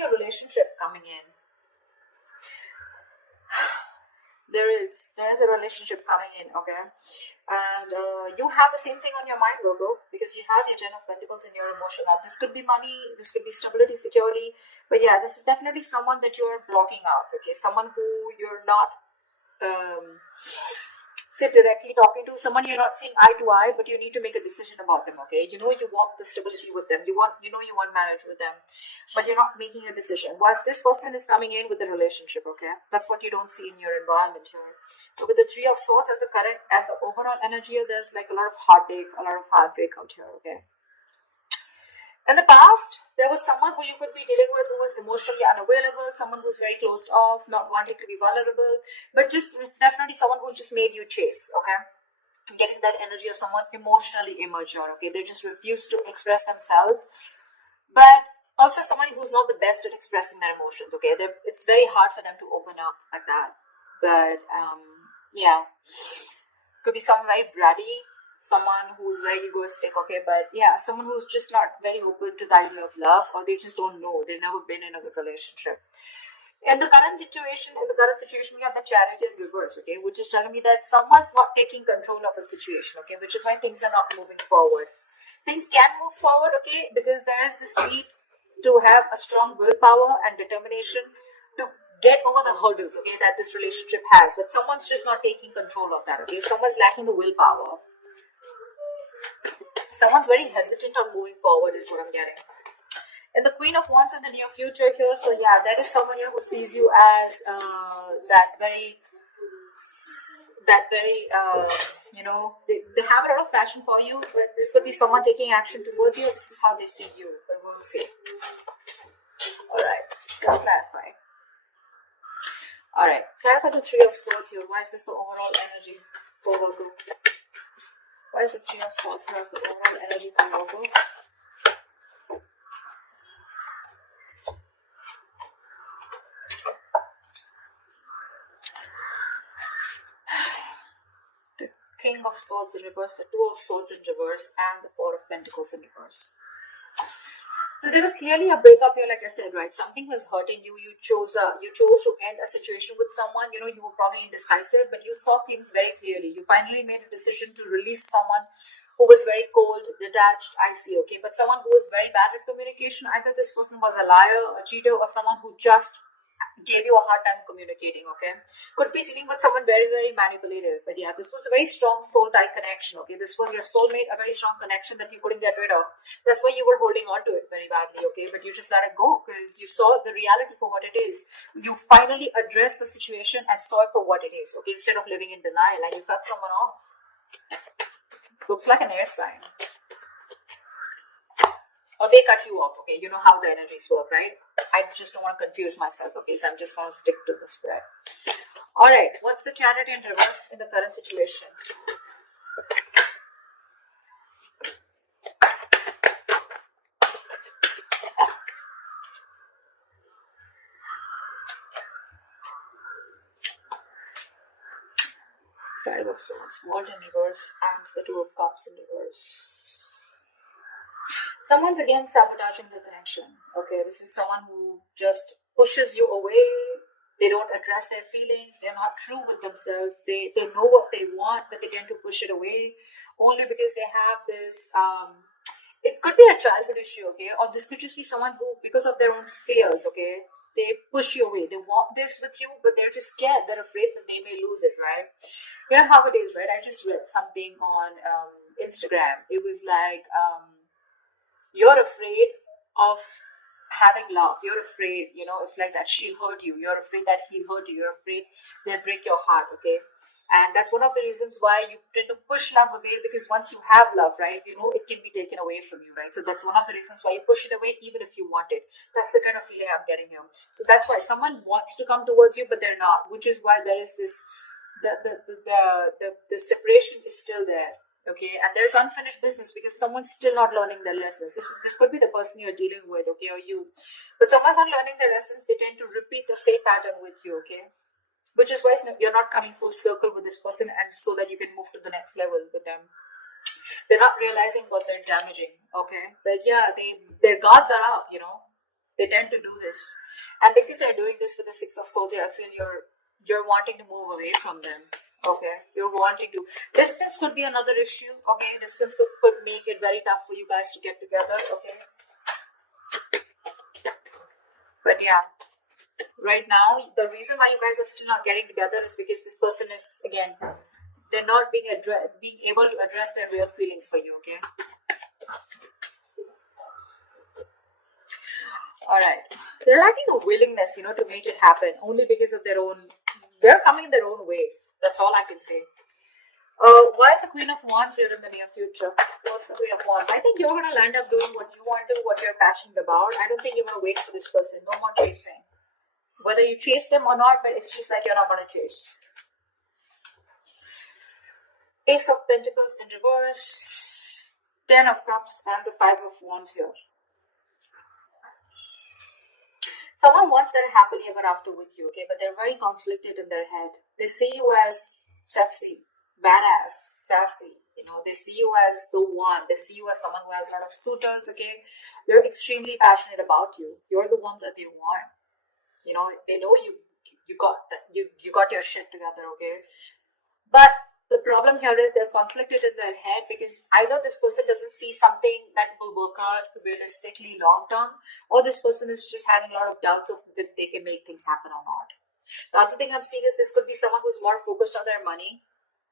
definitely a relationship coming in. There is a relationship coming in, okay? And you have the same thing on your mind, Virgo, because you have your Ten of Pentacles in your emotion. Now, this could be money, this could be stability, security, but yeah, this is definitely someone that you're blocking out, okay? Someone who you're not um, say directly talking to, someone you're not seeing eye to eye, but you need to make a decision about them, okay? You know you want the stability with them, you want marriage with them, but you're not making a decision. Whilst this person is coming in with a relationship, okay? That's what you don't see in your environment here. So with the Three of Swords as the overall energy, there's like a lot of heartache, a lot of heartbreak out here, okay? In the past, there was someone who you could be dealing with who was emotionally unavailable, someone who's very closed off, not wanting to be vulnerable, but just definitely someone who just made you chase, okay? Getting that energy of someone emotionally immature, okay? They just refuse to express themselves, but also someone who's not the best at expressing their emotions, okay? It's very hard for them to open up like that, but yeah, could be someone very bratty, someone who's very egoistic, okay, but yeah, someone who's just not very open to the idea of love, or they just don't know, they've never been in a good relationship. In the current situation, we have the Chariot in reverse, okay, which is telling me that someone's not taking control of a situation, okay, which is why things are not moving forward. Things can move forward, okay, because there is this need to have a strong willpower and determination to get over the hurdles, okay, that this relationship has, but someone's just not taking control of that, okay, someone's lacking the willpower. Someone's very hesitant on moving forward is what I'm getting. And the Queen of Wands in the near future here, so yeah, that is someone here who sees you as that very they have a lot of passion for you, but this could be someone taking action towards you. This is how they see you, but we'll see. Alright, let's clarify. Alright, clarify the Three of Swords here. Why is this the overall energy for Virgo? Why is the Three of Swords here the overall energy for Virgo? The King of Swords in reverse, the Two of Swords in reverse, and the Four of Pentacles in reverse. So there was clearly a breakup here, like I said, right? Something was hurting you. You chose to end a situation with someone. You know, you were probably indecisive, but you saw things very clearly. You finally made a decision to release someone who was very cold, detached, icy, okay? But someone who was very bad at communication. Either this person was a liar, a cheater, or someone who just gave you a hard time communicating, okay? Could be dealing with someone very, very manipulative. But yeah, this was a very strong soul tie connection, okay? This was your soulmate, a very strong connection that you couldn't get rid of. That's why you were holding on to it very badly, okay? But you just let it go because you saw the reality for what it is. You finally addressed the situation and saw it for what it is, okay? Instead of living in denial, and you cut someone off. Looks like an air sign. Or they cut you off, okay? You know how the energies work, right? I just don't want to confuse myself, okay? So I'm just going to stick to the spread. Alright, what's the Chariot in reverse in the current situation? Five of Swords, World in reverse, and the Two of Cups in reverse. Someone's again sabotaging the connection, okay? This is someone who just pushes you away. They don't address their feelings. They're not true with themselves. They know what they want, but they tend to push it away only because they have this it could be a childhood issue, okay? Or this could just be someone who, because of their own fears, okay, they push you away. They want this with you, but they're just scared. They're afraid that they may lose it, right? You know how it is, right? I just read something on Instagram. It was like you're afraid of having love. You're afraid, you know, it's like that she'll hurt you. You're afraid that he'll hurt you. You're afraid they'll break your heart, okay? And that's one of the reasons why you tend to push love away, because once you have love, right, you know, it can be taken away from you, right? So that's one of the reasons why you push it away even if you want it. That's the kind of feeling I'm getting here. So that's why someone wants to come towards you, but they're not, which is why there is this, the separation is still there. Okay, and there's unfinished business because someone's still not learning their lessons. This could be the person you're dealing with, okay, or you. But someone's not learning their lessons, they tend to repeat the same pattern with you, okay? Which is why you're not coming full circle with this person, and so that you can move to the next level with them. They're not realizing what they're damaging, okay? But yeah, their guards are up, you know. They tend to do this. And because they're doing this with the Six of Swords, I feel you're wanting to move away from them. Okay, you're wanting to. Distance could be another issue. Okay, distance could make it very tough for you guys to get together. Okay, but yeah, right now the reason why you guys are still not getting together is because this person is, again, they're not being able to address their real feelings for you. Okay. All right. They're lacking a willingness, to make it happen only because of their own. They're coming in their own way. That's all I can say. Why is the Queen of Wands here in the near future? What's the Queen of Wands? I think you're going to land up doing what you want to, what you're passionate about. I don't think you're going to wait for this person. No more chasing. Whether you chase them or not, but it's just like you're not going to chase. Ace of Pentacles in reverse. 10 of Cups and the 5 of Wands here. Someone wants their happily ever after with you, okay, but they're very conflicted in their head. They see you as sexy, badass, sassy. They see you as the one. They see you as someone who has a lot of suitors, okay. They're extremely passionate about you. You're the one that they want. They know you got your shit together, okay. But the problem here is they're conflicted in their head because either this person doesn't see something that will work out realistically long term, or this person is just having a lot of doubts of if they can make things happen or not. The other thing I'm seeing is this could be someone who's more focused on their money.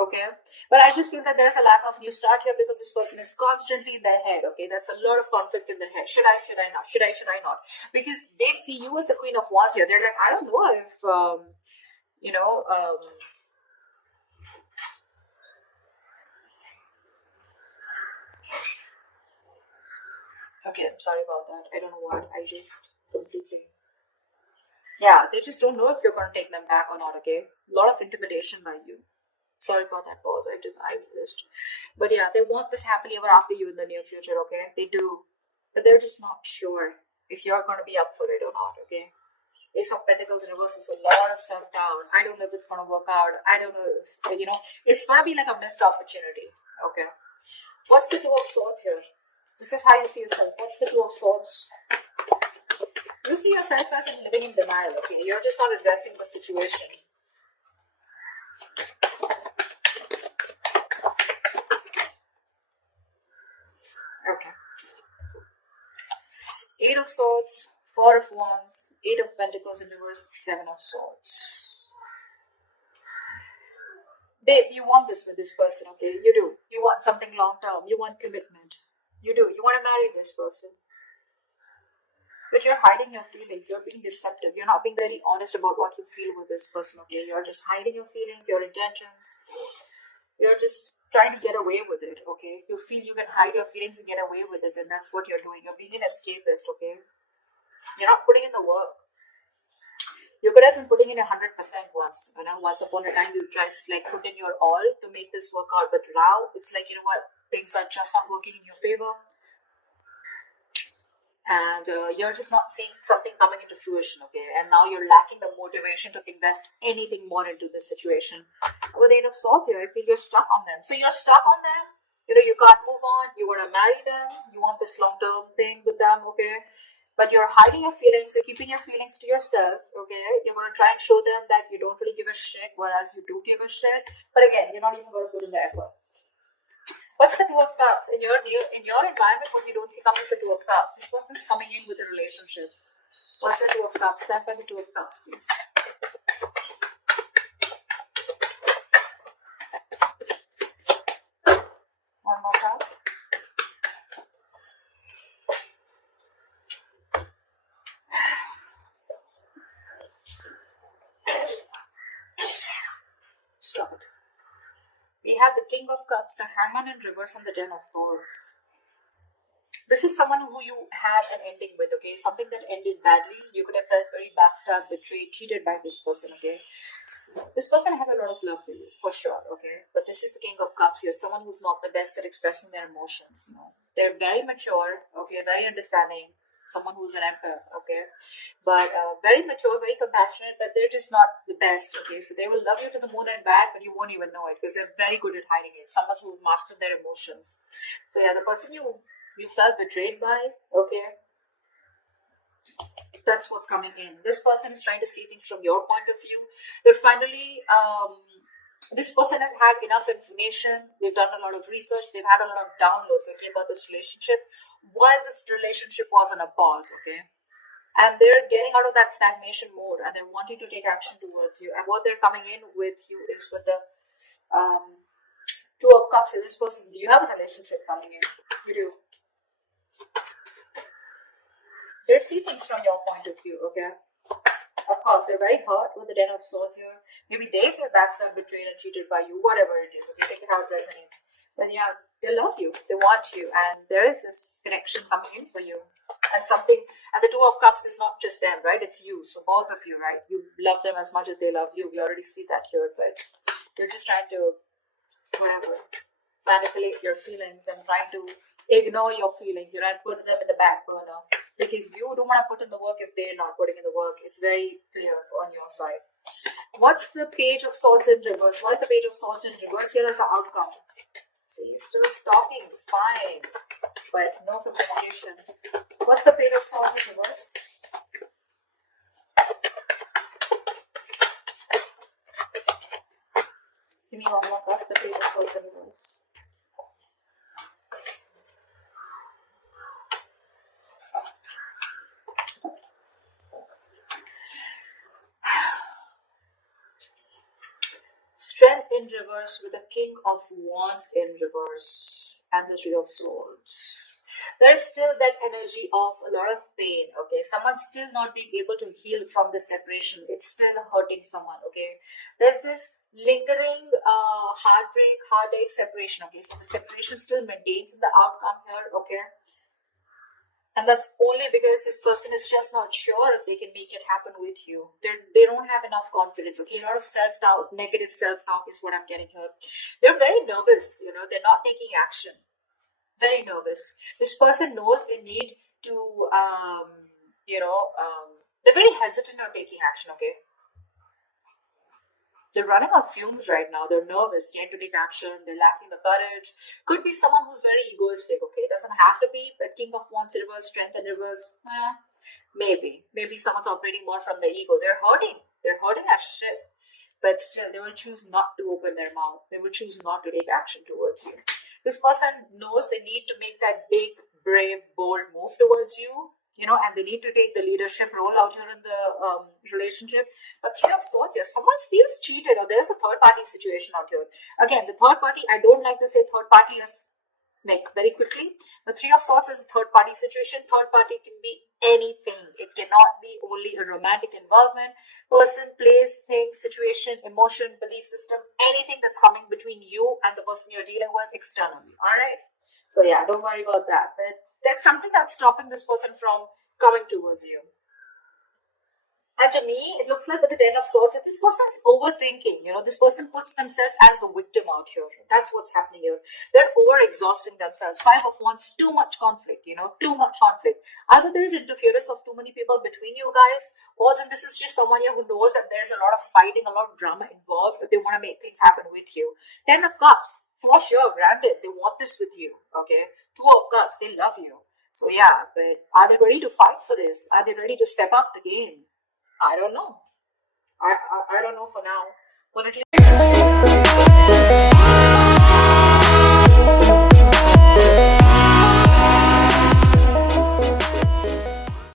Okay, but I just feel that there's a lack of new start here because this person is constantly in their head. Okay, that's a lot of conflict in their head. Should I not? Should I not? Because they see you as the Queen of Wands here. They're like, I don't know if okay, I'm sorry about that. I don't know what. I just completely. Yeah, they just don't know if you're going to take them back or not, okay? A lot of intimidation by you. Sorry about that pause. I missed. But yeah, they want this happily ever after you in the near future, okay? They do. But they're just not sure if you're going to be up for it or not, okay? Ace of Pentacles in reverse is a lot of self-doubt. I don't know if it's going to work out. I don't know if, it's going to be like a missed opportunity, okay? What's the Two of Swords here? This is how you see yourself. What's the Two of Swords? You see yourself as living in denial, okay? You're just not addressing the situation. Okay. 8 of Swords, 4 of Wands, 8 of Pentacles in reverse, 7 of Swords. Babe, you want this with this person, okay? You do. You want something long term. You want commitment. You do. You want to marry this person. But you're hiding your feelings. You're being deceptive. You're not being very honest about what you feel with this person, okay? You're just hiding your feelings, your intentions. You're just trying to get away with it, okay? You feel you can hide your feelings and get away with it, and that's what you're doing. You're being an escapist, okay? You're not putting in the work. You could have been putting in 100% once. Once upon a time, you just put in your all to make this work out. But now it's like, what? Things are just not working in your favor. And you're just not seeing something coming into fruition, okay? And now you're lacking the motivation to invest anything more into this situation. With the 8 of Swords here, I feel you're stuck on them. So you're stuck on them. You can't move on. You want to marry them. You want this long-term thing with them, okay? But you're hiding your feelings. You're keeping your feelings to yourself, okay? You're going to try and show them that you don't really give a shit, whereas you do give a shit. But again, you're not even going to put in the effort. What's the Two of Cups? In your environment, what you don't see coming with the Two of Cups? This person's coming in with a relationship. What's the Two of Cups? Stand by the Two of Cups, please. One more card. Stop it. We have the King of Cups, the Hangman in reverse, and the 10 of Swords. This is someone who you had an ending with, okay? Something that ended badly. You could have felt very backstabbed, betrayed, cheated by this person, okay? This person has a lot of love for you, for sure, okay? But this is the King of Cups. You're someone who's not the best at expressing their emotions, They're very mature, okay? Very understanding. Someone who's an emperor, okay? But very mature, very compassionate, but they're just not the best, okay? So they will love you to the moon and back, but you won't even know it because they're very good at hiding it. Someone who's mastered their emotions. So yeah, the person you felt betrayed by, okay? That's what's coming in. This person is trying to see things from your point of view. They're finally, this person has had enough information. They've done a lot of research. They've had a lot of downloads, okay, about this relationship while this relationship was on a pause, okay? And they're getting out of that stagnation mode and they're wanting to take action towards you. And what they're coming in with you is with the um, Two of Cups. This person, do you have a relationship coming in? You do. They see things from your point of view, okay? Of course, they're very hurt with the Ten of Swords here. Maybe they feel backstabbed, betrayed, and cheated by you, whatever it is. Okay, take it how it resonates. But yeah, they love you, they want you, and there is this connection coming in for you. And something, and the Two of Cups is not just them, right? It's you. So both of you, right? You love them as much as they love you. We already see that here, but you're just trying to, whatever, manipulate your feelings and trying to ignore your feelings. You're not putting them in the back burner because you don't want to put in the work if they're not putting in the work. It's very clear on your side. What's the Page of Swords in reverse? What's the Page of Swords in reverse? Here is the outcome. See, still stalking, spying, but no communication. What's the Page of Swords in reverse? Give me one more card. The Page of Swords in reverse. Strength in reverse with the King of Wands in reverse and the Three of Swords. There's still that energy of a lot of pain, okay? Someone's still not being able to heal from the separation. It's still hurting someone, okay? There's this lingering heartbreak, heartache, separation, okay? So the separation still maintains in the outcome here, okay? And that's only because this person is just not sure if they can make it happen with you. They don't have enough confidence, okay? A lot of self-doubt, negative self-doubt is what I'm getting here. They're very nervous, you know, they're not taking action. Very nervous. This person knows they need to, they're very hesitant on taking action, okay? They're running on fumes right now. They're nervous, scared to take action. They're lacking the courage. Could be someone who's very egoistic, okay? It doesn't have to be, but King of Wands in reverse, Strength in reverse, maybe. Maybe someone's operating more from the ego. They're hurting. They're hurting as shit. But still, they will choose not to open their mouth. They will choose not to take action towards you. This person knows they need to make that big, brave, bold move towards you. You know, and they need to take the leadership role out here in the relationship. But Three of Swords here, someone feels cheated or there's a third party situation out here. Again, the third party, I don't like to say third party is like very quickly. The Three of Swords is a third party situation. Third party can be anything. It cannot be only a romantic involvement. Person, place, thing, situation, emotion, belief system, anything that's coming between you and the person you're dealing with externally. Alright? So yeah, don't worry about that. But there's something that's stopping this person from coming towards you. And to me, it looks like with the Ten of Swords, this person's overthinking. You know, this person puts themselves as the victim out here. That's what's happening here. They're over-exhausting themselves. Five of Wands, too much conflict, you know, too much conflict. Either there is interference of too many people between you guys, or then this is just someone here who knows that there's a lot of fighting, a lot of drama involved, but they want to make things happen with you. Ten of Cups, for sure, granted, they want this with you, okay? Two of Cups, they love you. So yeah, but are they ready to fight for this? Are they ready to step up the game? I don't know. I don't know for now. Will it